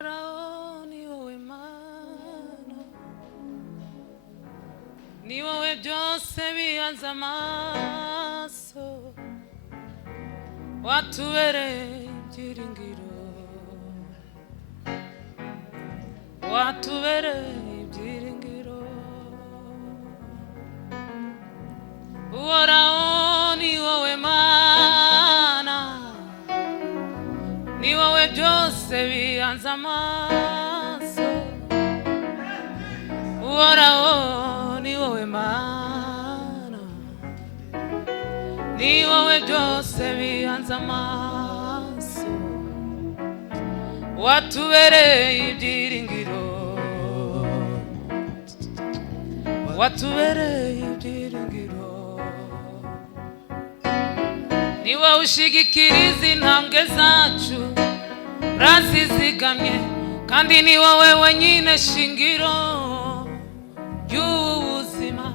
Niwewe Mana, Niwewe byose bihanze amaso, watubereye ibyiringiro, watubereye ibyiringiro. Uhoraho niwewe Mana, niwewe byose bihanze amaso, Uhoraho niwewe Mana, niwewe byose bihanze amaso, watubereye ibyiringiro, watubereye ibyiringiro. Niwe ushigikiriza intambwe zacu, razizigamye, kandi ni wowe wenyine shingiro y'ubuzima.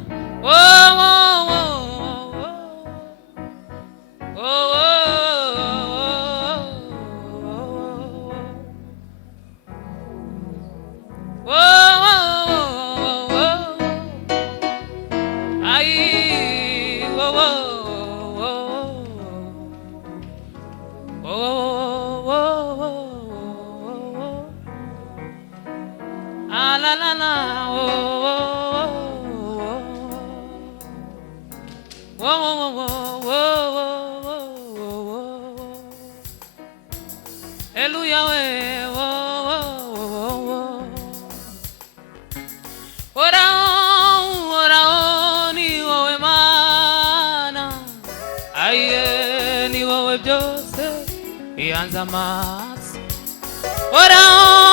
Amaso,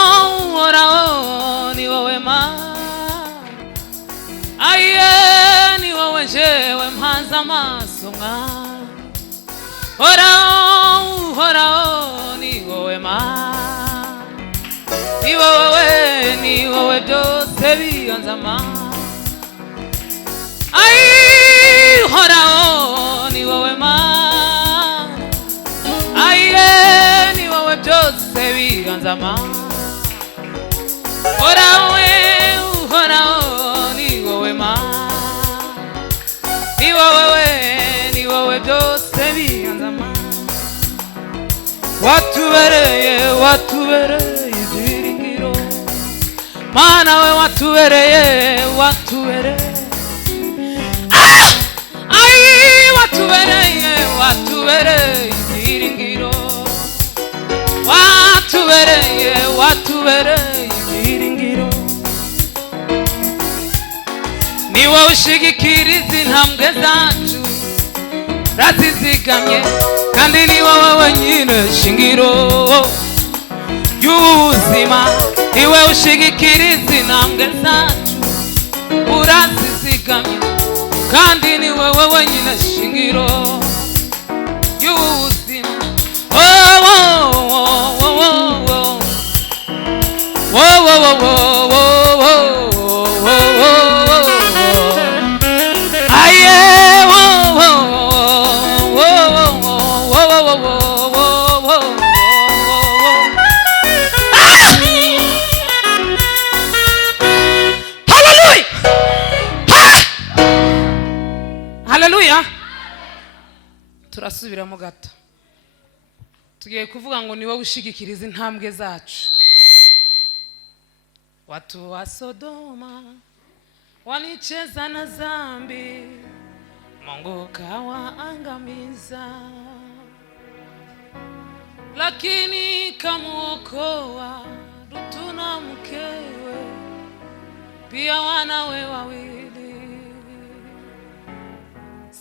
Uhoraho niwewe Mana, aye niwewe jewe mpanze amaso mwana. Uhoraho niwewe Mana, niwewe byose bihanze amaso, aye Uhoraho niwewe Mana, aye byose bihanze amaso. Uhoraho niwewe Mana, niwewe byose bihanze amaso, watubereye ibyiringiro. Mana we watubereye watubereye ibyiringiro, watubereye ibyiringiro. Niwe ushigikiriza intambwe zacu, razizigamye, kandi ni wowe wenyine shingiro y'ubuzima. Niwe ushigikiriza intambwe zacu, urazizigamye, kandi ni wowe wenyine shingiro y'ubuzima. Hallelujah. Turasubiramo gato, tugiye kuvuga ngo niwe ushigikiriza intambwe zacu. Watu wa Sodoma walicheza na dhambi, Mungu kawaangamiza, lakini kamuokoa Lutu na mkewe, pia wanawe wawili.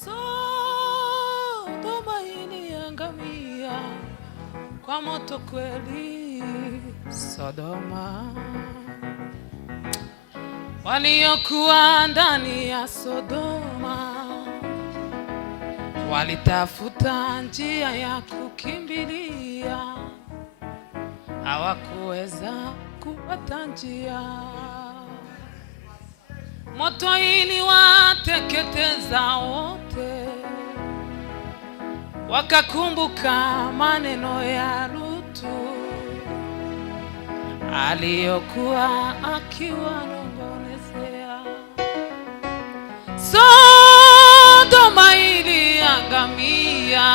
Sodoma iliangamia kwa moto kweli. Sodoma, waliokuwa ndani ya Sodoma walitafuta njia ya kukimbilia, hawakuweza kupata njia. Moto iliwateketeza wote, wakakumbuka maneno ya Lutu, aliyokuwa akiwanong'onezea. Sodoma iliangamia,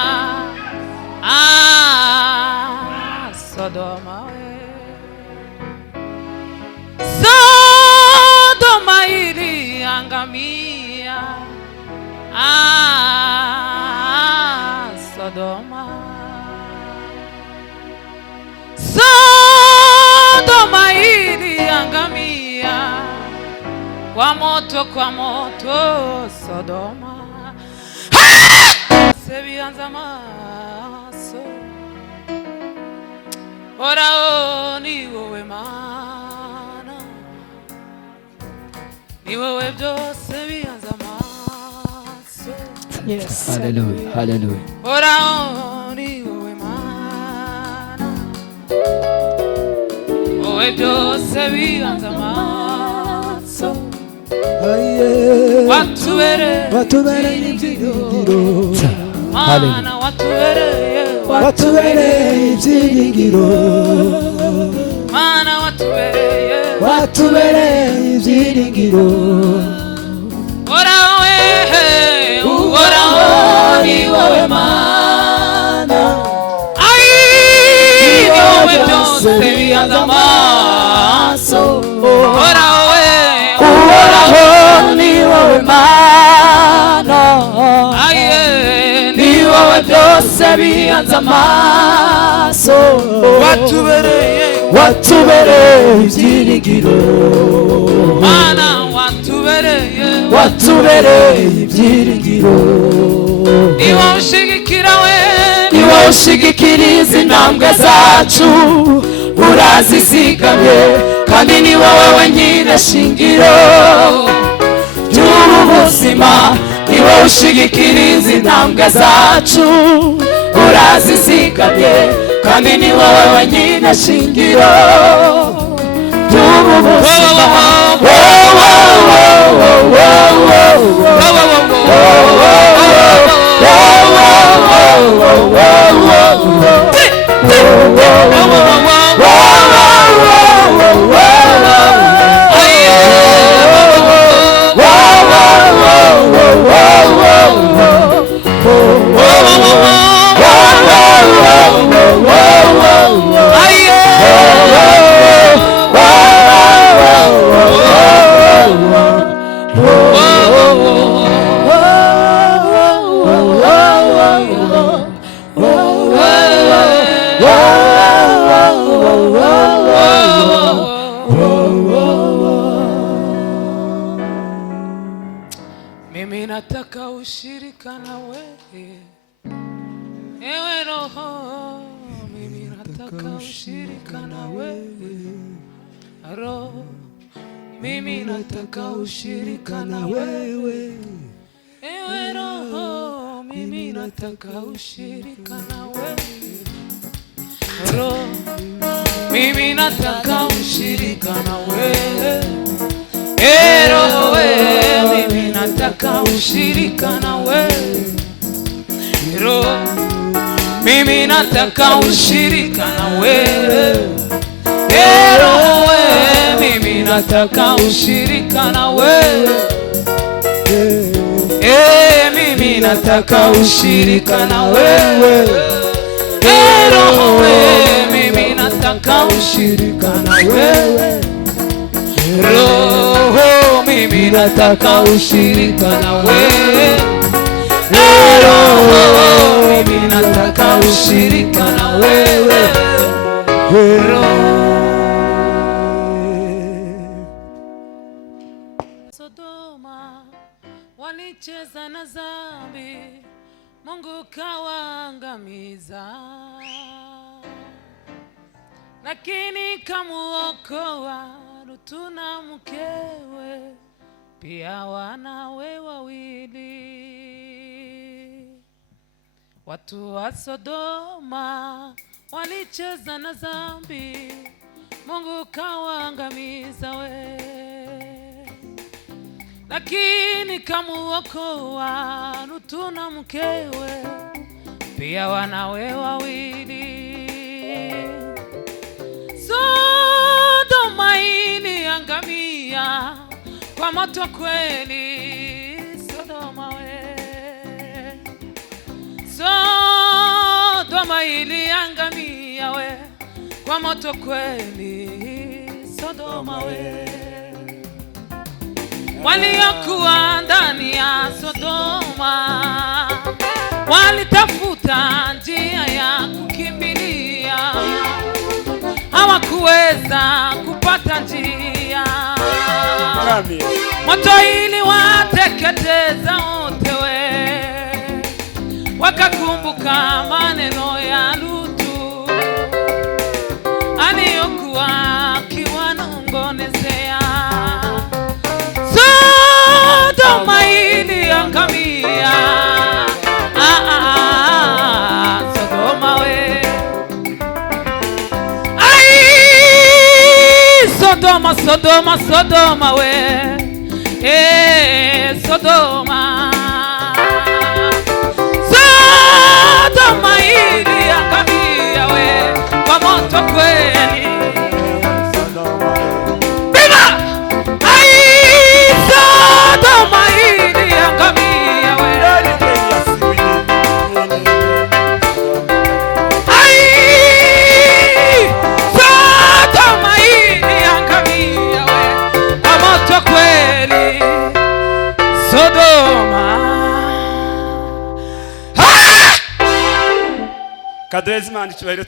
Sodoma we. Sodoma iliangamia, Sodoma. Sodoma iliangamia kwa moto, Sodoma. Sebianza maso Uhoraho niwewe mana, niwewe byose bianza maso. Yes, hallelujah, hallelujah. Uhoraho niwewe mana, niwewe byose bianza maso. Watubere ibyiringiro, mana watubere ibyiringiro, mana watubere ibyiringiro. Uhoraho ni wowe mana, ni wowe byose bihanze amaso. Uhoraho ni wowe mana, ni wowe byose bihanze amaso. Watubereye ibyiringiro, mana watubereye ibyiringiro. Niwe ushigikira we, niwe ushigikira izi ntambwe zacu, urazizigamye kandi ni wowe wenyine shingiro ry'ubu buzima. Niwe ushigikira izi ntambwe zacu, urazizigamye kandi ni wowe wenyine shingiro ry'ubu buzima. Mimi nataka ushirika na wewe, ewe Roho. Mimi nataka ushirika na wewe, Roho. Mimi nataka ushirika na wewe, ewe Roho. Mimi nataka ushirika na wewe, Roho. Mimi nataka ushirika na wewe, Roho. Mimi nataka ushirika na wewe, Roho. Mimi nataka ushirika na wewe, Roho. Mimi nataka ushirika na wewe, mimi nataka ushirika na wewe, Roho. Mimi nataka ushirika na wewe, Roho. Mimi nataka ushirika na wewe, Roho. Mimi nataka ushirika na wewe, Roho. Sodoma walicheza na dhambi, Mungu kawaangamiza, lakini kamuokoa Lutu na mkewe, pia wanawe wawili. Watu wa Sodoma walicheza na dhambi, Mungu kawaangamiza we, lakini kamuokoa Lutu na mkewe, pia wanawe wawili. So moto kweli. Sodoma we, Sodoma iliangamia we, kwa moto kweli. Sodoma we, waliokuwa ndani ya Sodoma walitafuta njia ya kukimbilia, hawakuweza kupata njia. Moto iliwateketeza wote we, wakakumbuka maneno ya Lutu aliyokuwa akiwanong'onezea. Sodoma iliangamia. Sodoma we, ai Sodoma, Sodoma, Sodoma we, Sodoma, Sodoma iliangamia we, kwa moto kweli. Bima, ai Sodoma iliangamia we, ai Sodoma iliangamia we, kwa moto kweli. Sodoma. Kadezi mani chubahiro.